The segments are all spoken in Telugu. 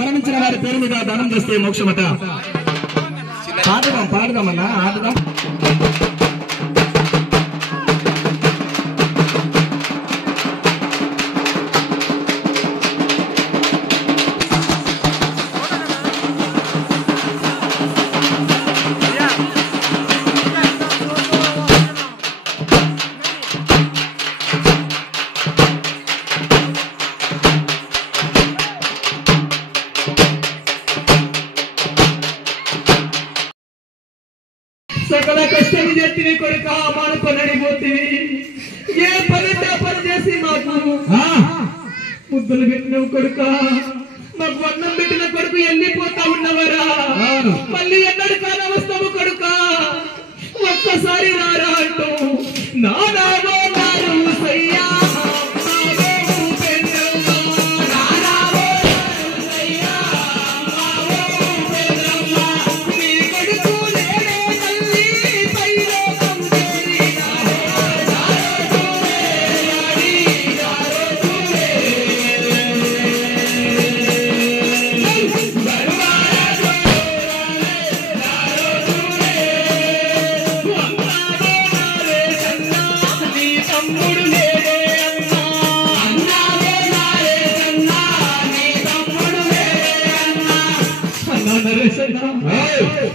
మరణించిన వారి పేరు మీద దానం చేస్తే మోక్షమట. పాడదామన్నా ఆడదాం. సకల కష్టం చేతివి కొడుక మానుకొనడిపోతివి. ఏ పని పని చేసి మాకు ముద్దలు పెట్టినవు కొడుక, మాకు అన్నం పెట్టిన కొడుకు వెళ్ళిపోతా ఉన్నవరా, మళ్ళీ ఎన్నడు కానవస్తావు కొడుక, ఒక్కసారి రారా అంటూ నానాగో నారు సయ్యా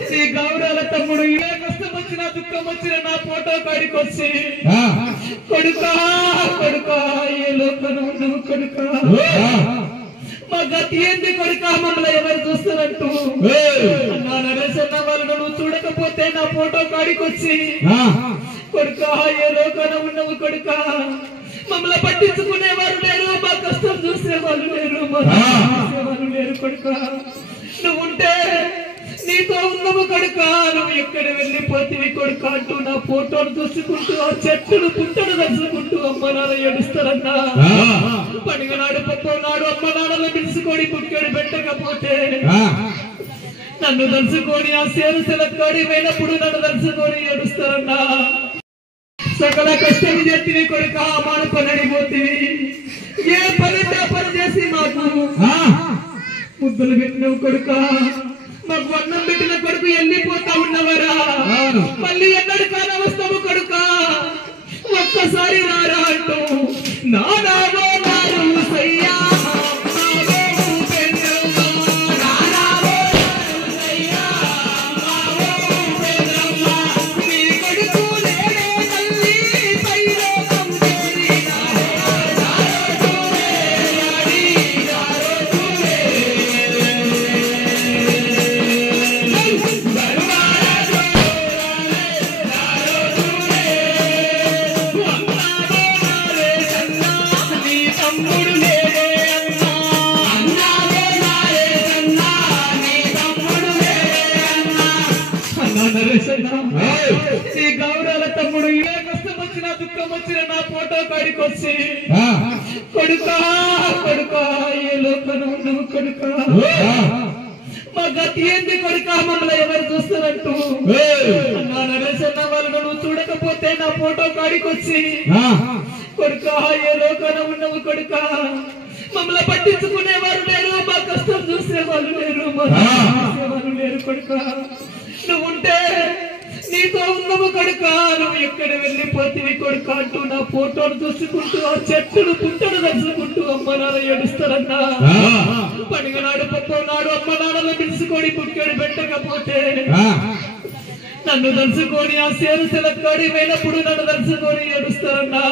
నీ గౌరవ తమ్ముడు ఏ కష్టం వచ్చినా దుఃఖం వచ్చినా నా ఫోటో కాడికి వచ్చి కొడుకా కొడుకా ఏ లోపల ఉన్నావు కొడుకా, మా గతి ఏంది కొడుకా, మమ్మల్ని ఎవరు చూస్తారంటూ నా నరేశన్న వాళ్ళు నువ్వు చూడకపోతే నా ఫోటో కాడికి వచ్చి కొడుకా ఏ లోకాన ఉన్నావు కొడుకా, మమ్మల్ని పట్టించుకునేవారు లేరు, మా కష్టం చూసేవాళ్ళు లేరు, మా చూసేవాళ్ళు లేరు కొడుకా, నువ్వుంటే నీతో ఉన్నావు కొడుక, నువ్వు ఎక్కడ వెళ్ళిపోతివి కొడుక అంటూ నా ఫోటోలు చూసుకుంటూ ఆ చెట్టును పుట్టను దర్శకుంటూ అమ్మ నాన్న ఏడుస్తారన్నా. పండుగ నాడు పప్పు నాడు అమ్మ నాన్నలు పిలుచుకొని పుట్టడు పెట్టకపోతే నన్ను దర్శకొని ఆ సేరు సెలక్కోడి పోయినప్పుడు నన్ను దర్శకొని ఏడుస్తారన్నా. సకల కష్టం చేతివి కొడుక మానుకొనడిపోతివి. ఏ పని పని చేసి మాకు ముద్దలు పెట్టినవు కొడుక, మాకు అన్నం పెట్టిన కొడుకు వెళ్ళిపోతా ఉన్నవరా, మళ్ళీ ఎన్నడు కానవస్తావు కొడుక, ఒక్కసారి రారా అంటూ నానాగో నారు సయ్యా దుఃఖం వచ్చిన నా ఫోటో కాడికి వచ్చి కొడుకా కొడుకా ఏ లోకంలో నువ్వు కొడుకా మా గతి ఏంది కొడుకా మమ్మల్ని ఎవరు చూస్తారంటూ నా నరేశన్న వాళ్ళు నువ్వు చూడకపోతే నా ఫోటో కాడికి వచ్చి కొడుకా ఏ లోకంలో ఉన్నావు కొడుకా మమ్మల్ని పట్టించుకునేవారు లేరు మా కష్టం చూసేవాళ్ళు లేరు వాళ్ళు లేరు కొడుకా నువ్వుంటే నీతో ఉన్నావు కొడుకా నువ్వు ఎక్కడ వెళ్ళిపోతుంది కొడుకా అంటూ నా ఫోటోను చూసుకుంటూ ఆ చెట్టును పుట్టను దర్శుకుంటూ అమ్మ నాన్న ఏడుస్తారన్నా పండుగ నాడు పప్పు నాడు అమ్మ నాన్నలు పిలుచుకొని పుట్టడు పెట్టకపోతే నన్ను దర్శుకొని ఆ సేరు సెలక్కాడి పోయినప్పుడు నన్ను దర్శుకొని ఏడుస్తారన్నా